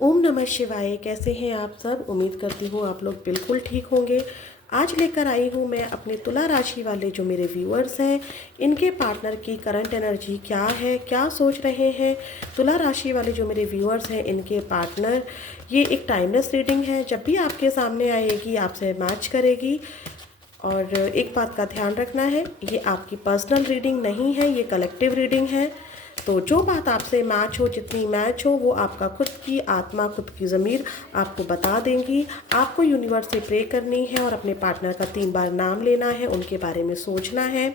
ओम नमः शिवाय। कैसे हैं आप सब? उम्मीद करती हूँ आप लोग बिल्कुल ठीक होंगे। आज लेकर आई हूँ मैं अपने तुला राशि वाले जो मेरे व्यूअर्स हैं, इनके पार्टनर की करंट एनर्जी क्या है, क्या सोच रहे हैं। तुला राशि वाले जो मेरे व्यूअर्स हैं, इनके पार्टनर, ये एक टाइमलेस रीडिंग है। जब भी आपके सामने आएगी आपसे मैच करेगी। और एक बात का ध्यान रखना है, ये आपकी पर्सनल रीडिंग नहीं है, ये कलेक्टिव रीडिंग है। तो जो बात आपसे मैच हो, जितनी मैच हो, वो आपका खुद की आत्मा, खुद की ज़मीर आपको बता देंगी। आपको यूनिवर्स से प्रे करनी है और अपने पार्टनर का 3 बार नाम लेना है, उनके बारे में सोचना है,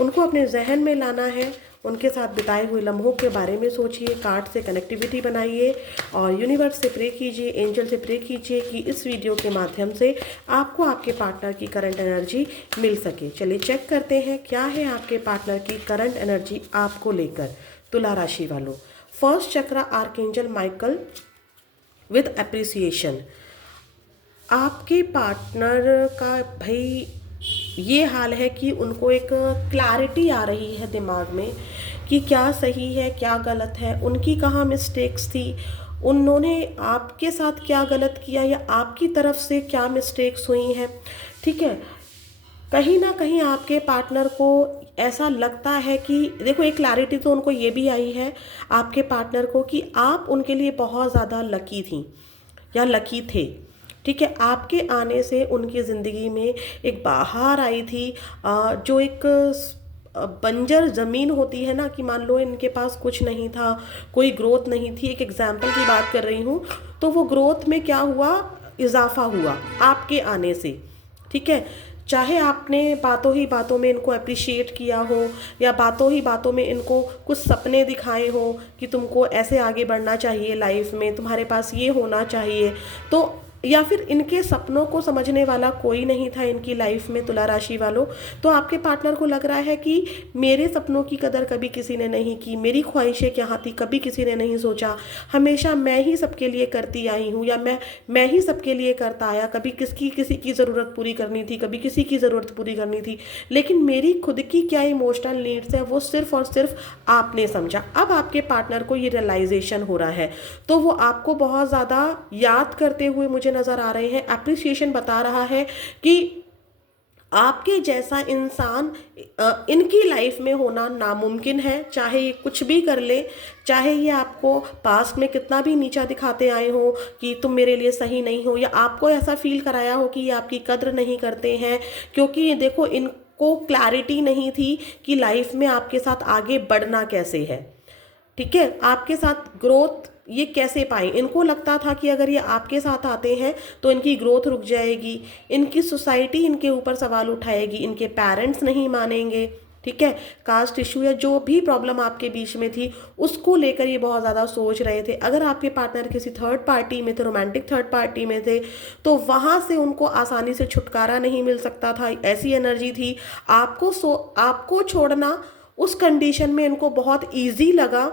उनको अपने जहन में लाना है, उनके साथ बिताए हुए लम्हों के बारे में सोचिए, कार्ड से कनेक्टिविटी बनाइए और यूनिवर्स से प्रे कीजिए, एंजल से प्रे कीजिए कि इस वीडियो के माध्यम से आपको आपके पार्टनर की करंट एनर्जी मिल सके। चलिए चेक करते हैं क्या है आपके पार्टनर की करंट एनर्जी आपको लेकर। तुला राशि वालों, फर्स्ट चक्र आर्कएंजल माइकल विद अप्रिसिएशन। आपके पार्टनर का भाई ये हाल है कि उनको एक क्लैरिटी आ रही है दिमाग में कि क्या सही है क्या गलत है, उनकी कहाँ मिस्टेक्स थी, उन्होंने आपके साथ क्या गलत किया या आपकी तरफ से क्या मिस्टेक्स हुई हैं। ठीक है, कहीं ना कहीं आपके पार्टनर को ऐसा लगता है कि देखो, एक क्लैरिटी तो उनको ये भी आई है आपके पार्टनर को कि आप उनके लिए बहुत ज़्यादा लकी थी या लकी थे। ठीक है, आपके आने से उनकी ज़िंदगी में एक बाहर आई थी, जो एक बंजर ज़मीन होती है ना, कि मान लो इनके पास कुछ नहीं था, कोई ग्रोथ नहीं थी। एक एग्जाम्पल की बात कर रही हूँ, तो वो ग्रोथ में क्या हुआ, इजाफा हुआ आपके आने से। ठीक है, चाहे आपने बातों ही बातों में इनको अप्रिशिएट किया हो या बातों ही बातों में इनको कुछ सपने दिखाए हो कि तुमको ऐसे आगे बढ़ना चाहिए लाइफ में, तुम्हारे पास ये होना चाहिए, तो या फिर इनके सपनों को समझने वाला कोई नहीं था इनकी लाइफ में, तुला राशि वालों। तो आपके पार्टनर को लग रहा है कि मेरे सपनों की कदर कभी किसी ने नहीं की, मेरी ख्वाहिशें क्या थी कभी किसी ने नहीं सोचा, हमेशा मैं ही सबके लिए करती आई हूँ या मैं ही सबके लिए करता आया, कभी किसी की ज़रूरत पूरी करनी थी, कभी किसी की ज़रूरत पूरी करनी थी, लेकिन मेरी खुद की क्या इमोशनल नीड्स है वो सिर्फ और सिर्फ आपने समझा। अब आपके पार्टनर को ये रियलाइजेशन हो रहा है, तो वो आपको बहुत ज़्यादा याद करते हुए मुझे नज़र आ रहे हैं। अप्रिसिएशन बता रहा है कि आपके जैसा इंसान इनकी लाइफ में होना नामुमकिन है, चाहे ये कुछ भी कर ले, चाहे ये आपको पास्ट में कितना भी नीचा दिखाते आए हो कि तुम मेरे लिए सही नहीं हो, या आपको ऐसा फील कराया हो कि ये आपकी कद्र नहीं करते हैं, क्योंकि देखो इनको क्लैरिटी नहीं थी कि लाइफ में आपके साथ आगे बढ़ना कैसे है। ठीक है, आपके साथ ग्रोथ ये कैसे पाए, इनको लगता था कि अगर ये आपके साथ आते हैं तो इनकी ग्रोथ रुक जाएगी, इनकी सोसाइटी इनके ऊपर सवाल उठाएगी, इनके पेरेंट्स नहीं मानेंगे। ठीक है, कास्ट इशू या जो भी प्रॉब्लम आपके बीच में थी उसको लेकर ये बहुत ज़्यादा सोच रहे थे। अगर आपके पार्टनर किसी थर्ड पार्टी में थे, रोमांटिक थर्ड पार्टी में थे, तो वहाँ से उनको आसानी से छुटकारा नहीं मिल सकता था, ऐसी एनर्जी थी। आपको छोड़ना उस कंडीशन में इनको बहुत ईजी लगा,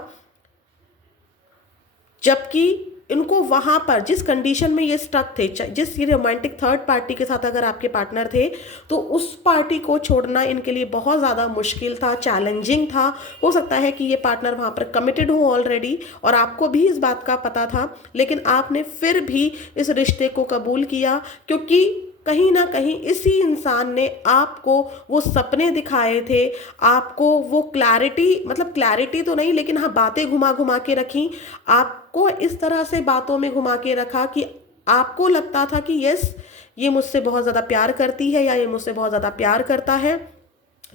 जबकि इनको वहां पर जिस कंडीशन में ये स्टक थे, जिस ये रोमांटिक थर्ड पार्टी के साथ अगर आपके पार्टनर थे, तो उस पार्टी को छोड़ना इनके लिए बहुत ज़्यादा मुश्किल था, चैलेंजिंग था। हो सकता है कि ये पार्टनर वहां पर कमिटेड हो ऑलरेडी और आपको भी इस बात का पता था, लेकिन आपने फिर भी इस रिश्ते को कबूल किया, क्योंकि कहीं ना कहीं इसी इंसान ने आपको वो सपने दिखाए थे, आपको वो क्लैरिटी, मतलब क्लैरिटी तो नहीं लेकिन हाँ बातें घुमा घुमा के रखी, आपको इस तरह से बातों में घुमा के रखा कि आपको लगता था कि यस, ये मुझसे बहुत ज़्यादा प्यार करती है या ये मुझसे बहुत ज़्यादा प्यार करता है।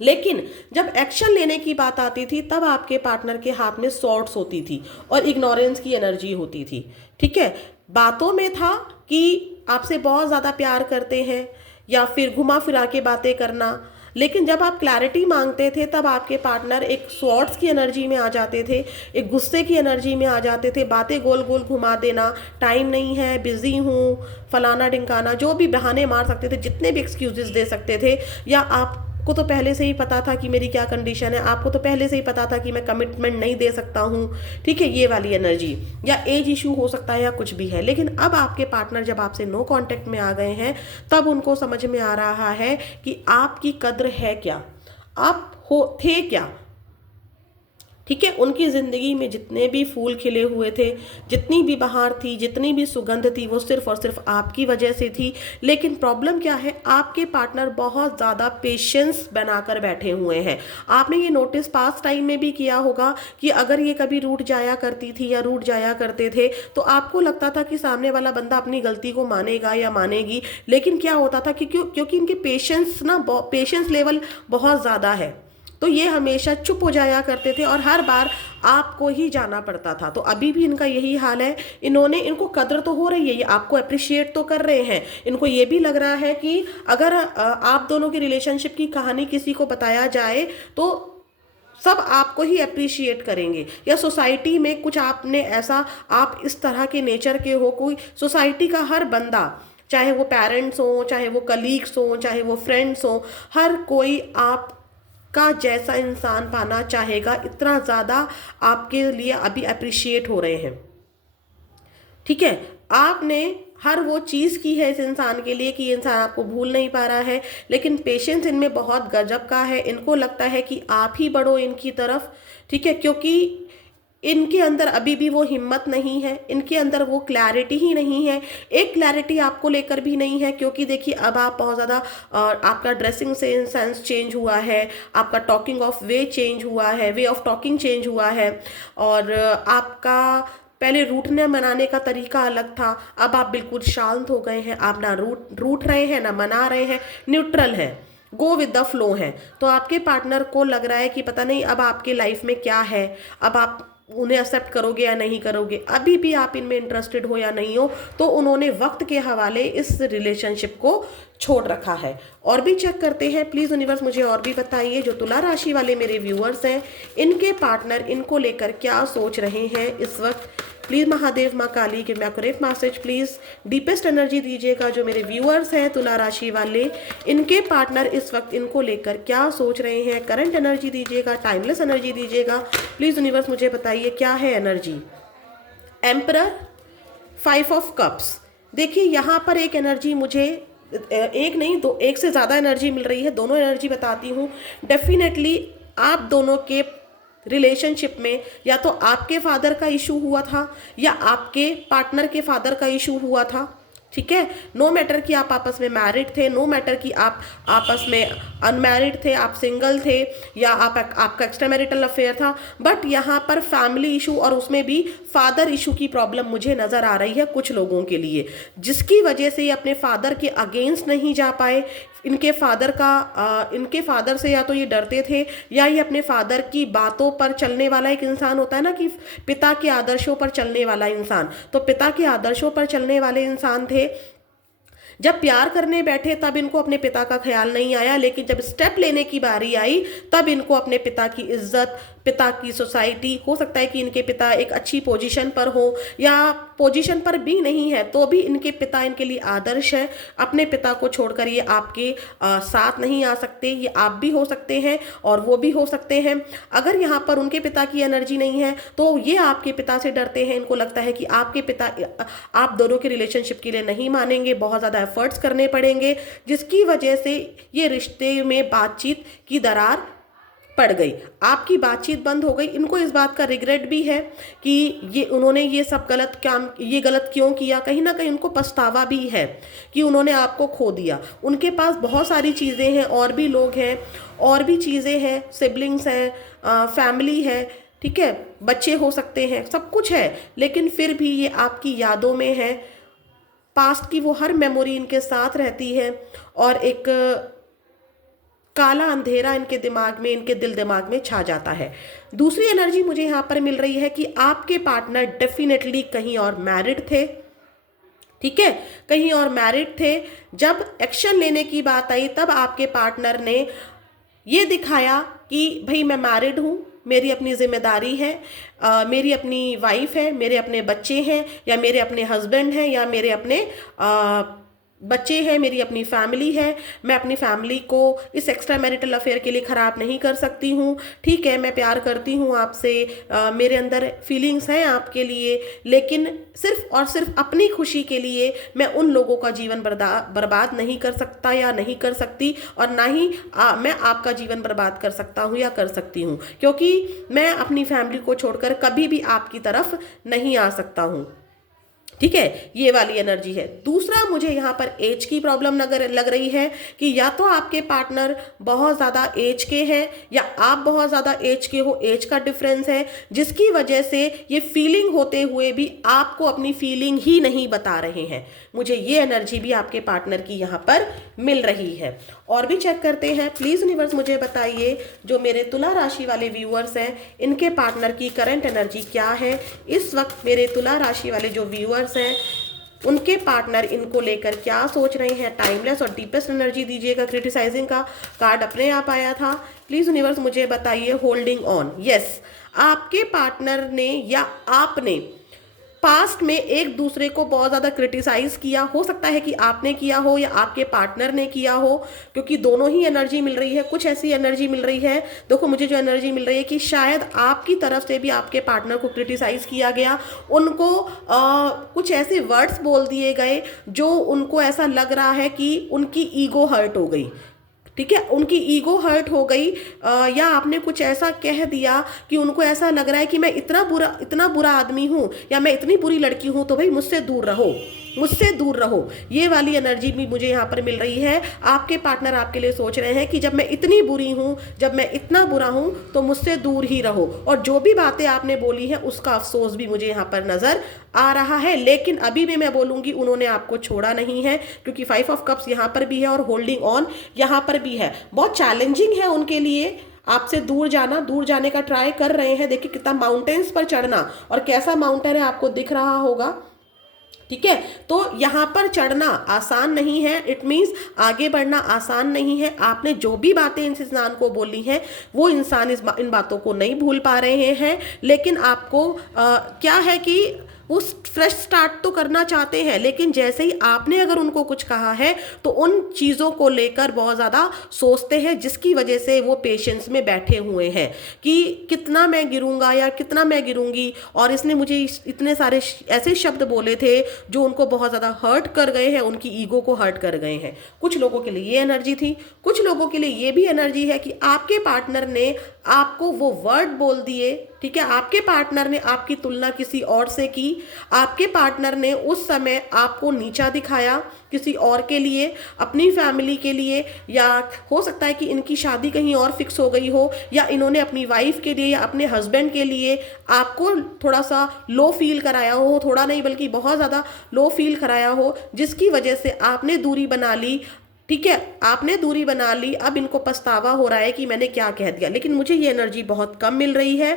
लेकिन जब एक्शन लेने की बात आती थी तब आपके पार्टनर के हाथ में सॉर्ट्स होती थी और इग्नोरेंस की एनर्जी होती थी। ठीक है, बातों में था कि आपसे बहुत ज़्यादा प्यार करते हैं या फिर घुमा फिरा के बातें करना, लेकिन जब आप क्लैरिटी मांगते थे तब आपके पार्टनर एक स्वॉर्ड्स की एनर्जी में आ जाते थे, एक गुस्से की एनर्जी में आ जाते थे, बातें गोल गोल घुमा देना, टाइम नहीं है, बिजी हूँ, फलाना ढिमकाना, जो भी बहाने मार सकते थे, जितने भी एक्सक्यूजेस दे सकते थे, या आपको तो पहले से ही पता था कि मेरी क्या कंडीशन है, आपको तो पहले से ही पता था कि मैं कमिटमेंट नहीं दे सकता हूँ। ठीक है, ये वाली एनर्जी, या एज इशू हो सकता है या कुछ भी है। लेकिन अब आपके पार्टनर जब आपसे नो कांटेक्ट में आ गए हैं तब उनको समझ में आ रहा है कि आपकी कद्र है क्या, आप हो थे क्या। ठीक है, उनकी ज़िंदगी में जितने भी फूल खिले हुए थे, जितनी भी बहार थी, जितनी भी सुगंध थी, वो सिर्फ और सिर्फ आपकी वजह से थी। लेकिन प्रॉब्लम क्या है, आपके पार्टनर बहुत ज़्यादा पेशेंस बनाकर बैठे हुए हैं। आपने ये नोटिस पास्ट टाइम में भी किया होगा कि अगर ये कभी रूठ जाया करती थी या रूठ जाया करते थे तो आपको लगता था कि सामने वाला बंदा अपनी गलती को मानेगा या मानेगी। लेकिन क्या होता था कि क्योंकि इनके पेशेंस लेवल बहुत ज़्यादा है, तो ये हमेशा चुप हो जाया करते थे और हर बार आपको ही जाना पड़ता था। तो अभी भी इनका यही हाल है। इनको कदर तो हो रही है, ये आपको अप्रिशिएट तो कर रहे हैं। इनको ये भी लग रहा है कि अगर आप दोनों की रिलेशनशिप की कहानी किसी को बताया जाए तो सब आपको ही अप्रिशिएट करेंगे, या सोसाइटी में कुछ आपने ऐसा, आप इस तरह के नेचर के हो, कोई सोसाइटी का हर बंदा, चाहे वो पेरेंट्स हो, चाहे वो कलीग्स हो, चाहे वो फ्रेंड्स हो, हर कोई आप का जैसा इंसान पाना चाहेगा। इतना ज़्यादा आपके लिए अभी अप्रिशिएट हो रहे हैं। ठीक है, आपने हर वो चीज़ की है इस इंसान के लिए कि ये इंसान आपको भूल नहीं पा रहा है, लेकिन पेशेंस इनमें बहुत गजब का है। इनको लगता है कि आप ही बढ़ो इनकी तरफ। ठीक है, क्योंकि इनके अंदर अभी भी वो हिम्मत नहीं है, इनके अंदर वो क्लैरिटी ही नहीं है। एक क्लैरिटी आपको लेकर भी नहीं है, क्योंकि देखिए अब आप बहुत ज़्यादा आपका ड्रेसिंग सेंस चेंज हुआ है, आपका टॉकिंग ऑफ वे चेंज हुआ है, वे ऑफ टॉकिंग चेंज हुआ है, और आपका पहले रूठने मनाने का तरीका अलग था, अब आप बिल्कुल शांत हो गए हैं। आप ना रूठ रहे हैं ना मना रहे हैं, न्यूट्रल है, गो विद द फ्लो है। तो आपके पार्टनर को लग रहा है कि पता नहीं अब आपके लाइफ में क्या है, अब आप उन्हें एक्सेप्ट करोगे या नहीं करोगे। अभी भी आप इनमें इंटरेस्टेड हो या नहीं हो, तो उन्होंने वक्त के हवाले इस रिलेशनशिप को छोड़ रखा है। और भी चेक करते हैं प्लीज़ यूनिवर्स, मुझे और भी बताइए जो तुला राशि वाले मेरे व्यूअर्स हैं, इनके पार्टनर इनको लेकर क्या सोच रहे हैं इस वक्त। प्लीज़ महादेव माँ Kali give me accurate message please. Deepest energy दीजिएगा जो मेरे व्यूअर्स हैं तुला राशि वाले, इनके पार्टनर इस वक्त इनको लेकर क्या सोच रहे हैं। करंट एनर्जी दीजिएगा, टाइमलेस एनर्जी दीजिएगा प्लीज़ यूनिवर्स, मुझे बताइए क्या है एनर्जी। Emperor, 5 of cups. देखिए यहाँ पर एक एनर्जी मुझे एक नहीं दो, एक से ज़्यादा एनर्जी मिल रही है। दोनों एनर्जी बताती हूँ। डेफिनेटली आप दोनों के रिलेशनशिप में या तो आपके फादर का इशू हुआ था या आपके पार्टनर के फादर का इशू हुआ था। ठीक है, नो मैटर कि आप आपस में मैरिड थे, नो मैटर कि आप आपस में अनमैरिड थे, आप सिंगल थे, या आपका एक्स्ट्रा मैरिटल अफेयर था, बट यहाँ पर फैमिली इशू और उसमें भी फादर इशू की प्रॉब्लम मुझे नज़र आ रही है कुछ लोगों के लिए, जिसकी वजह से ये अपने फादर के अगेंस्ट नहीं जा पाए। इनके फादर से या तो ये डरते थे या ये अपने फादर की बातों पर चलने वाला एक इंसान होता है ना, कि पिता के आदर्शों पर चलने वाला इंसान, तो पिता के आदर्शों पर चलने वाले इंसान थे। जब प्यार करने बैठे तब इनको अपने पिता का ख्याल नहीं आया, लेकिन जब स्टेप लेने की बारी आई तब इनको अपने पिता की इज्जत, पिता की सोसाइटी, हो सकता है कि इनके पिता एक अच्छी पोजीशन पर हो या पोजीशन पर भी नहीं है तो भी इनके पिता इनके लिए आदर्श है। अपने पिता को छोड़कर ये आपके साथ नहीं आ सकते। ये आप भी हो सकते हैं और वो भी हो सकते हैं। अगर यहाँ पर उनके पिता की एनर्जी नहीं है तो ये आपके पिता से डरते हैं। इनको लगता है कि आपके पिता आप दोनों के रिलेशनशिप के लिए नहीं मानेंगे, बहुत ज़्यादा एफर्ट्स करने पड़ेंगे, जिसकी वजह से ये रिश्ते में बातचीत की दरार पड़ गई, आपकी बातचीत बंद हो गई। इनको इस बात का रिग्रेट भी है कि उन्होंने ये सब गलत काम, ये गलत क्यों किया। कहीं ना कहीं उनको पछतावा भी है कि उन्होंने आपको खो दिया। उनके पास बहुत सारी चीज़ें हैं, और भी लोग हैं, और भी चीज़ें हैं, सिबलिंग्स हैं, फैमिली है, ठीक है, बच्चे हो सकते हैं, सब कुछ है, लेकिन फिर भी ये आपकी यादों में है। पास्ट की वो हर मेमोरी इनके साथ रहती है और एक काला अंधेरा इनके दिमाग में, इनके दिल दिमाग में छा जाता है। दूसरी एनर्जी मुझे यहाँ पर मिल रही है कि आपके पार्टनर डेफिनेटली कहीं और मैरिड थे। ठीक है, कहीं और मैरिड थे। जब एक्शन लेने की बात आई तब आपके पार्टनर ने ये दिखाया कि भाई मैं मैरिड हूँ, मेरी अपनी जिम्मेदारी है, मेरी अपनी वाइफ है, मेरे अपने बच्चे हैं, या मेरे अपने हस्बैंड हैं, या मेरे अपने बच्चे हैं, मेरी अपनी फैमिली है, मैं अपनी फैमिली को इस एक्स्ट्रा मैरिटल अफेयर के लिए ख़राब नहीं कर सकती हूँ। ठीक है, मैं प्यार करती हूँ आपसे, मेरे अंदर फीलिंग्स हैं आपके लिए, लेकिन सिर्फ और सिर्फ अपनी खुशी के लिए मैं उन लोगों का जीवन बर्बाद नहीं कर सकता या नहीं कर सकती, और ना ही मैं आपका जीवन बर्बाद कर सकता हूँ या कर सकती हूँ, क्योंकि मैं अपनी फैमिली को छोड़कर कभी भी आपकी तरफ नहीं आ सकता हूँ। ठीक है, ये वाली एनर्जी है। दूसरा, मुझे यहाँ पर एज की प्रॉब्लम लग रही है कि या तो आपके पार्टनर बहुत ज़्यादा एज के हैं या आप बहुत ज़्यादा एज के हो, एज का डिफरेंस है, जिसकी वजह से ये फीलिंग होते हुए भी आपको अपनी फीलिंग ही नहीं बता रहे हैं। मुझे ये एनर्जी भी आपके पार्टनर की यहाँ पर मिल रही है। और भी चेक करते हैं। प्लीज़ यूनिवर्स मुझे बताइए, जो मेरे तुला राशि वाले व्यूअर्स हैं, इनके पार्टनर की करंट एनर्जी क्या है इस वक्त। मेरे तुला राशि वाले जो व्यूअर्स हैं, उनके पार्टनर इनको लेकर क्या सोच रहे हैं। टाइमलेस और डीपेस्ट एनर्जी दीजिएगा। क्रिटिसाइजिंग का कार्ड अपने आप आया था। प्लीज़ यूनिवर्स मुझे बताइए, होल्डिंग ऑन। यस, आपके पार्टनर ने या आपने पास्ट में एक दूसरे को बहुत ज़्यादा क्रिटिसाइज किया। हो सकता है कि आपने किया हो या आपके पार्टनर ने किया हो, क्योंकि दोनों ही एनर्जी मिल रही है। कुछ ऐसी एनर्जी मिल रही है, देखो मुझे जो एनर्जी मिल रही है कि शायद आपकी तरफ से भी आपके पार्टनर को क्रिटिसाइज किया गया, उनको कुछ ऐसे वर्ड्स बोल दिए गए जो उनको ऐसा लग रहा है कि उनकी ईगो हर्ट हो गई। ठीक है, उनकी ईगो हर्ट हो गई, या आपने कुछ ऐसा कह दिया कि उनको ऐसा लग रहा है कि मैं इतना बुरा आदमी हूँ या मैं इतनी बुरी लड़की हूँ, तो भाई मुझसे दूर रहो, मुझसे दूर रहो। ये वाली एनर्जी भी मुझे यहाँ पर मिल रही है। आपके पार्टनर आपके लिए सोच रहे हैं कि जब मैं इतनी बुरी हूँ, जब मैं इतना बुरा हूँ, तो मुझसे दूर ही रहो। और जो भी बातें आपने बोली है उसका अफसोस भी मुझे यहाँ पर नजर आ रहा है। लेकिन अभी भी मैं बोलूँगी, उन्होंने आपको छोड़ा नहीं है, क्योंकि 5 ऑफ कप्स यहाँ पर भी है और होल्डिंग ऑन यहाँ पर भी है। बहुत चैलेंजिंग है उनके लिए आपसे दूर जाना, दूर जाने का ट्राई कर रहे हैं। देखिए कितना माउंटेन्स पर चढ़ना, और कैसा माउंटेन है आपको दिख रहा होगा। ठीक है, तो यहाँ पर चढ़ना आसान नहीं है। इट मीन्स आगे बढ़ना आसान नहीं है। आपने जो भी बातें इस इंसान को बोली हैं, वो इंसान इन बातों को नहीं भूल पा रहे हैं। लेकिन आपको क्या है कि वो फ्रेश स्टार्ट तो करना चाहते हैं, लेकिन जैसे ही आपने अगर उनको कुछ कहा है तो उन चीज़ों को लेकर बहुत ज़्यादा सोचते हैं, जिसकी वजह से वो पेशेंस में बैठे हुए हैं कि कितना मैं गिरूंगा या कितना मैं गिरूंगी। और इसने मुझे इतने सारे ऐसे शब्द बोले थे जो उनको बहुत ज़्यादा हर्ट कर गए हैं, उनकी ईगो को हर्ट कर गए हैं। कुछ लोगों के लिए ये एनर्जी थी, कुछ लोगों के लिए ये भी एनर्जी है कि आपके पार्टनर ने आपको वो वर्ड बोल दिए। ठीक है, आपके पार्टनर ने आपकी तुलना किसी और से की, आपके पार्टनर ने उस समय आपको नीचा दिखाया किसी और के लिए, अपनी फैमिली के लिए, या हो सकता है कि इनकी शादी कहीं और फिक्स हो गई हो, या इन्होंने अपनी वाइफ के लिए या अपने हस्बैंड के लिए आपको थोड़ा सा लो फील कराया हो, थोड़ा नहीं बल्कि बहुत ज़्यादा लो फील कराया हो, जिसकी वजह से आपने दूरी बना ली। ठीक है, आपने दूरी बना ली। अब इनको पछतावा हो रहा है कि मैंने क्या कह दिया। लेकिन मुझे ये एनर्जी बहुत कम मिल रही है।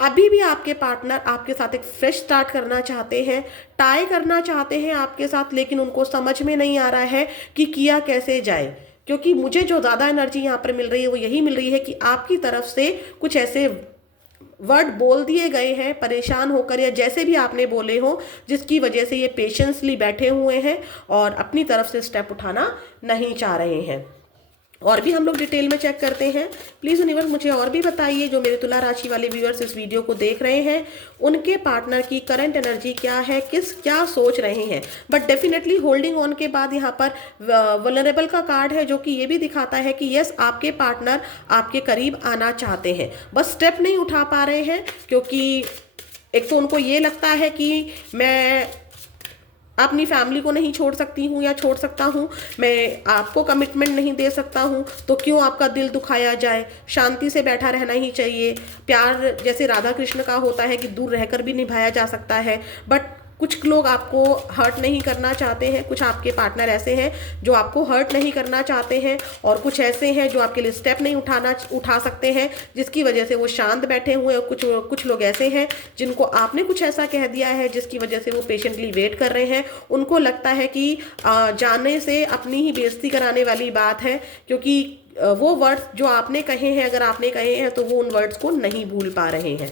अभी भी आपके पार्टनर आपके साथ एक फ्रेश स्टार्ट करना चाहते हैं, टाई करना चाहते हैं आपके साथ, लेकिन उनको समझ में नहीं आ रहा है कि किया कैसे जाए। क्योंकि मुझे जो ज़्यादा एनर्जी यहाँ पर मिल रही है वो यही मिल रही है कि आपकी तरफ से कुछ ऐसे वर्ड बोल दिए गए हैं परेशान होकर, या जैसे भी आपने बोले हो, जिसकी वजह से ये पेशेंसली बैठे हुए हैं और अपनी तरफ से स्टेप उठाना नहीं चाह रहे हैं। और भी हम लोग डिटेल में चेक करते हैं। प्लीज़ यूनिवर्स मुझे और भी बताइए, जो मेरे तुला राशि वाले व्यूअर्स इस वीडियो को देख रहे हैं, उनके पार्टनर की करंट एनर्जी क्या है, क्या सोच रहे हैं। बट डेफिनेटली होल्डिंग ऑन के बाद यहाँ पर वल्नरेबल का कार्ड है, जो कि ये भी दिखाता है कि यस, आपके पार्टनर आपके करीब आना चाहते हैं, बस स्टेप नहीं उठा पा रहे हैं। क्योंकि एक तो उनको ये लगता है कि मैं अपनी फैमिली को नहीं छोड़ सकती हूँ या छोड़ सकता हूँ, मैं आपको कमिटमेंट नहीं दे सकता हूँ, तो क्यों आपका दिल दुखाया जाए। शांति से बैठा रहना ही चाहिए। प्यार जैसे राधा कृष्ण का होता है कि दूर रहकर भी निभाया जा सकता है। बट कुछ लोग आपको हर्ट नहीं करना चाहते हैं, कुछ आपके पार्टनर ऐसे हैं जो आपको हर्ट नहीं करना चाहते हैं, और कुछ ऐसे हैं जो आपके लिए स्टेप नहीं उठा सकते हैं, जिसकी वजह से वो शांत बैठे हुए हैं। कुछ लोग ऐसे हैं जिनको आपने कुछ ऐसा कह दिया है जिसकी वजह से वो पेशेंटली वेट कर रहे हैं। उनको लगता है कि जाने से अपनी ही बेइज्जती कराने वाली बात है, क्योंकि वो वर्ड्स जो आपने कहे हैं, अगर आपने कहे हैं तो वो उन वर्ड्स को नहीं भूल पा रहे हैं।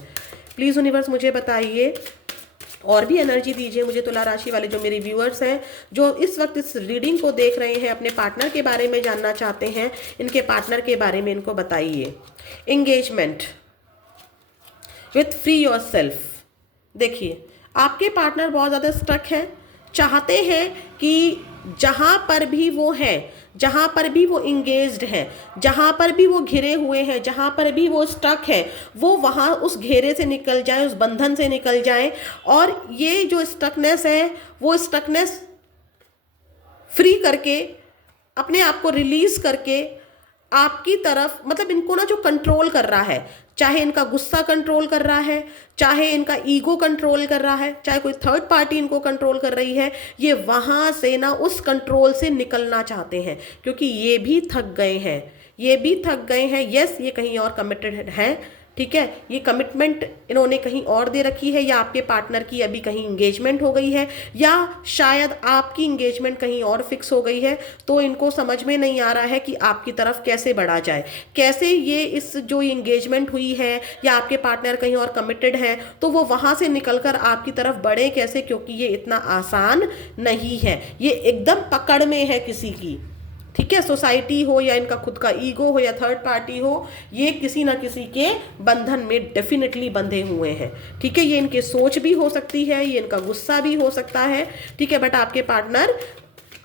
प्लीज़ यूनिवर्स मुझे बताइए, और भी एनर्जी दीजिए मुझे तुला राशि वाले जो मेरे व्यूअर्स हैं, जो इस वक्त इस रीडिंग को देख रहे हैं, अपने पार्टनर के बारे में जानना चाहते हैं, इनके पार्टनर के बारे में इनको बताइए। Engagement with free your self. देखिए आपके पार्टनर बहुत ज़्यादा स्टक है, चाहते हैं कि जहाँ पर भी वो हैं, जहाँ पर भी वो इंगेज्ड हैं, जहाँ पर भी वो घिरे हुए हैं, जहाँ पर भी वो स्टक है, वो वहाँ उस घेरे से निकल जाए, उस बंधन से निकल जाए। और ये जो स्टकनेस है वो स्टकनेस फ्री करके, अपने आप को रिलीज करके आपकी तरफ, मतलब इनको ना जो कंट्रोल कर रहा है, चाहे इनका गुस्सा कंट्रोल कर रहा है, चाहे इनका ईगो कंट्रोल कर रहा है, चाहे कोई थर्ड पार्टी इनको कंट्रोल कर रही है, ये वहाँ से ना उस कंट्रोल से निकलना चाहते हैं, क्योंकि ये भी थक गए हैं, ये भी थक गए हैं। यस, ये कहीं और कमिटेड हैं, ठीक है, ये कमिटमेंट इन्होंने कहीं और दे रखी है, या आपके पार्टनर की अभी कहीं इंगेजमेंट हो गई है, या शायद आपकी इंगेजमेंट कहीं और फिक्स हो गई है। तो इनको समझ में नहीं आ रहा है कि आपकी तरफ कैसे बढ़ा जाए, कैसे ये इस जो इंगेजमेंट हुई है या आपके पार्टनर कहीं और कमिटेड है, तो वो वहाँ से निकलकर आपकी तरफ बढ़े कैसे, क्योंकि ये इतना आसान नहीं है, ये एकदम पकड़ में है किसी की, ठीक है। सोसाइटी हो या इनका खुद का ईगो हो या थर्ड पार्टी हो, ये किसी ना किसी के बंधन में डेफिनेटली बंधे हुए हैं, ठीक है। ये इनके सोच भी हो सकती है, ये इनका गुस्सा भी हो सकता है, ठीक है। बट आपके पार्टनर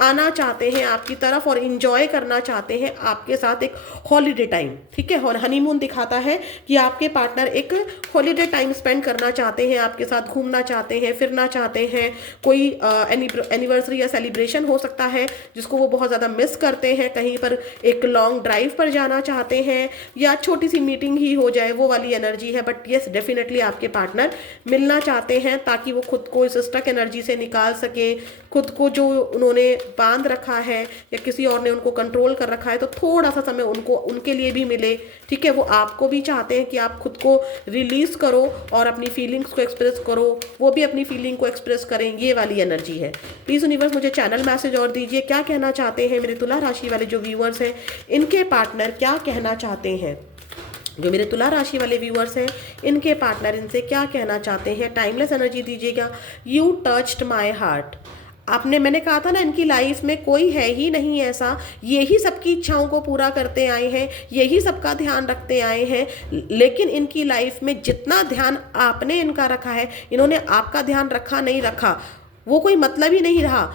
आना चाहते हैं आपकी तरफ और इंजॉय करना चाहते हैं आपके साथ एक हॉलीडे टाइम, ठीक है। और हनीमून दिखाता है कि आपके पार्टनर एक हॉलीडे टाइम स्पेंड करना चाहते हैं, आपके साथ घूमना चाहते हैं, फिरना चाहते हैं, कोई एनिवर्सरी या सेलिब्रेशन हो सकता है जिसको वो बहुत ज़्यादा मिस करते हैं, कहीं पर एक लॉन्ग ड्राइव पर जाना चाहते हैं, या छोटी सी मीटिंग ही हो जाए, वो वाली एनर्जी है। बट येस, डेफिनेटली आपके पार्टनर मिलना चाहते हैं ताकि वो खुद को इस स्टक एनर्जी से निकाल सके, खुद को जो उन्होंने बांध रखा है या किसी और ने उनको कंट्रोल कर रखा है, तो थोड़ा सा समय उनको उनके लिए भी मिले, ठीक है। वो आपको भी चाहते हैं कि आप खुद को रिलीज करो और अपनी फीलिंग्स को एक्सप्रेस करो, वो भी अपनी फीलिंग को एक्सप्रेस करें, ये वाली एनर्जी है। प्लीज यूनिवर्स मुझे चैनल मैसेज और दीजिए, क्या कहना चाहते हैं मेरे तुला राशि वाले जो व्यूअर्स हैं, इनके पार्टनर क्या कहना चाहते हैं। जो मेरे तुला राशि वाले व्यूअर्स हैं, इनके पार्टनर इनसे क्या कहना चाहते हैं। टाइमलेस एनर्जी दीजिएगा। You touched my heart. मैंने कहा था ना, इनकी लाइफ में कोई है ही नहीं ऐसा, यही सबकी इच्छाओं को पूरा करते आए हैं, यही सबका ध्यान रखते आए हैं। लेकिन इनकी लाइफ में जितना ध्यान आपने इनका रखा है, इन्होंने आपका ध्यान रखा नहीं रखा, वो कोई मतलब ही नहीं रहा।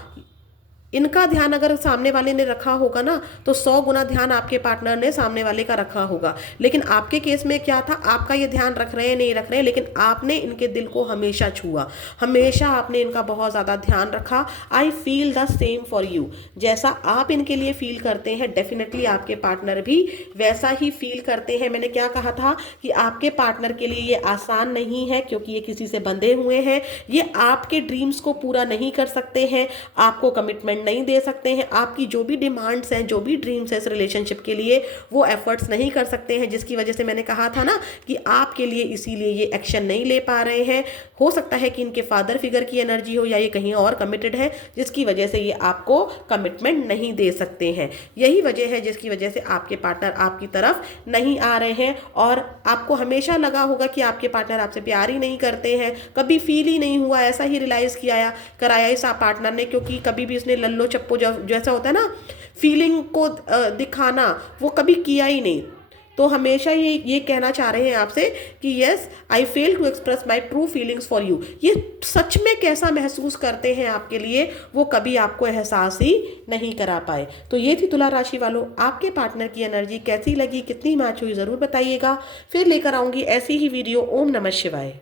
इनका ध्यान अगर सामने वाले ने रखा होगा ना, तो 100 गुना ध्यान आपके पार्टनर ने सामने वाले का रखा होगा। लेकिन आपके केस में क्या था, आपका ये ध्यान रख रहे हैं नहीं रख रहे हैं, लेकिन आपने इनके दिल को हमेशा छुआ, हमेशा आपने इनका बहुत ज़्यादा ध्यान रखा। I feel the same for you. जैसा आप इनके लिए फील करते हैं, डेफिनेटली आपके पार्टनर भी वैसा ही फील करते हैं। मैंने क्या कहा था कि आपके पार्टनर के लिए ये आसान नहीं है, क्योंकि ये किसी से बंधे हुए हैं, ये आपके ड्रीम्स को पूरा नहीं कर सकते हैं, आपको कमिटमेंट नहीं दे सकते हैं, आपकी जो भी डिमांड्स हैं, जो भी ड्रीम्स हैं इस रिलेशनशिप के लिए, वो एफर्ट्स नहीं कर सकते हैं, जिसकी वजह से मैंने कहा था ना कि आपके लिए इसीलिए ये एक्शन नहीं ले पा रहे हैं। हो सकता है कि इनके फादर फिगर की एनर्जी हो, या ये कहीं और कमिटेड है, जिसकी वजह से ये आपको कमिटमेंट नहीं दे सकते हैं। यही वजह है जिसकी वजह से आपके पार्टनर आपकी तरफ नहीं आ रहे हैं। और आपको हमेशा लगा होगा कि आपके पार्टनर आपसे प्यार ही नहीं करते हैं, कभी फील ही नहीं हुआ, ऐसा ही रियलाइज कराया इस पार्टनर ने, क्योंकि कभी भी इसने लल्लो चप्पो जैसा होता है ना, फीलिंग को दिखाना, वो कभी किया ही नहीं। तो हमेशा ये कहना चाह रहे हैं आपसे कि yes, I fail to express my true feelings for you. ये सच में कैसा महसूस करते हैं आपके लिए, वो कभी आपको एहसास ही नहीं करा पाए। तो ये थी तुला राशि वालों, आपके पार्टनर की एनर्जी कैसी लगी, कितनी मैच हुई, ज़रूर बताइएगा। फिर लेकर आऊँगी ऐसी ही वीडियो। ओम नमः शिवाय।